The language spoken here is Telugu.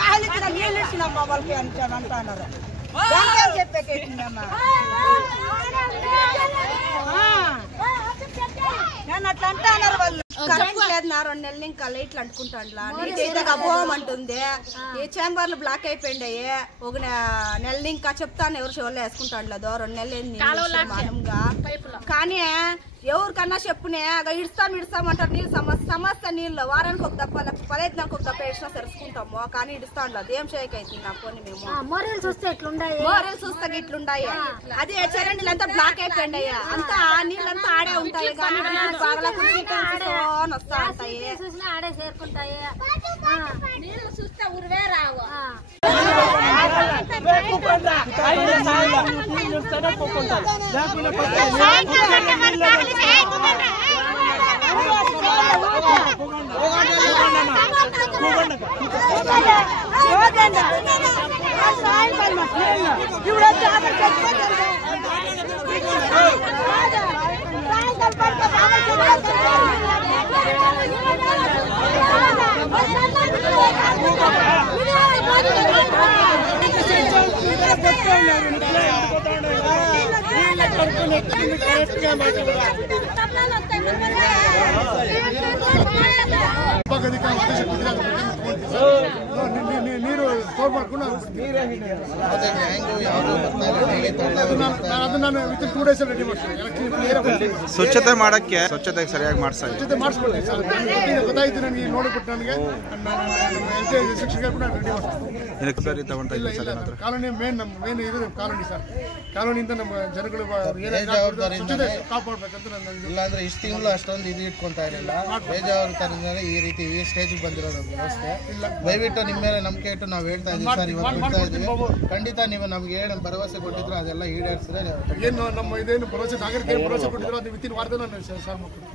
కాలిచ్చిన నీళ్ళు ఇచ్చినమ్మా వాళ్ళకి అంటున్నారు. చెప్పేకేసిందమ్మా నేను అట్లా అంటున్నారు వాళ్ళు. కరెక్ట్ లేదు నా 2 నెలలు ఇంకా లైట్లు అంటుకుంటా నీకైతే అభోవం అంటుంది. ఈ చేంబర్లు బ్లాక్ అయిపోయిండాయి. ఒక నెల ఇంకా చెప్తాను ఎవరు షోల్లో వేసుకుంటాడు 2 నెలలు మానంగా. కానీ ఎవరికన్నా చెప్పునే ఇడుస్తామంటారు. నీళ్ళు సమస్య నీళ్ళు వారానికి ఒక దప్ప 15 ఒక దప్ప వేసినా తెరుచుకుంటాము. కానీ ఇడుస్తా ఉండదు. ఏం షేక్ అవుతుంది నా పోనీ మేము మోరీలు చూస్తే ఇట్లుండాయి. అది చరండీలు అంతా బ్లాక్ అయిపోయిండాయి. అంతా నీళ్ళంతా ఆడే ఉంటాయి. కానీ బాగా వస్తా ఉంటాయి. ఆడే చేరుకుంటాయి. నీళ్ళు చూస్తే ఉరివే రావు. ನೀರು ತೋರ್ಬಾರ್ಕೊಂಡು ನಾನು ವಿತ್ 2 days ರೆಡಿ ಮಾಡ್ತೀನಿ. ಸ್ವಚ್ಛತೆ ಮಾಡಕ್ಕೆ ಸ್ವಚ್ಛತೆ ಸರಿಯಾಗಿ ಮಾಡಿಸ್ಕೊಳ್ಳಿ ಗೊತ್ತಾಯ್ತು ನನಗೆ ನೋಡಿಬಿಟ್ಟು ನನಗೆ ಶಿಕ್ಷಕರು ಕೂಡ ರೆಡಿ ಮಾಡ್ತೀನಿ. ಕಾಲೋನಿ ಮೇನ್ ಇದು ಕಾಲೋನಿ ಸರ್. ಕಾಲೋನಿಯಿಂದ ನಮ್ಮ ಜನಗಳು ಕಾಪಾಡ್ಬೇಕಂತ ನನ್ನ ಇಲ್ಲಾಂದ್ರೆ ಇಷ್ಟು ತಿಂಗಳು ಅಷ್ಟೊಂದು ಇದು ಇಟ್ಕೊಂತಾ ಇರಲಿಲ್ಲ. ಬೇಜವಾಬ್ದಾರಿಯಿಂದಲೇ ಈ ರೀತಿ ಈ ಸ್ಟೇಜಿಗೆ ಬಂದಿರೋದು ವ್ಯವಸ್ಥೆ. ದಯವಿಟ್ಟು ನಿಮ್ಮ ಮೇಲೆ ನಂಬಿಕೆ ಇಟ್ಟು ನಾವು ಹೇಳ್ತಾ ಇದ್ದೀವಿ ಸರ್. ಇವಾಗ ಬಿಡ್ತಾ ಇದ್ದೀವಿ. ಖಂಡಿತ ನೀವು ನಮ್ಗೆ ಏನು ಭರವಸೆ ಕೊಟ್ಟಿದ್ರು ಅದೆಲ್ಲ ಈಡೇರಿಸಿದ್ರೆ ಏನು ನಮ್ಮ ಇದೇನು ಭರವಸೆ ನಾಗರಿಕ ಭರವಸೆ ಕೊಟ್ಟಿದ್ರು ಅದು ವಿತಿನ್ ವಾರದಲ್ಲಿ ನಾನು ಸಾಲ್ವ್ ಮಾಡ್ತೀನಿ.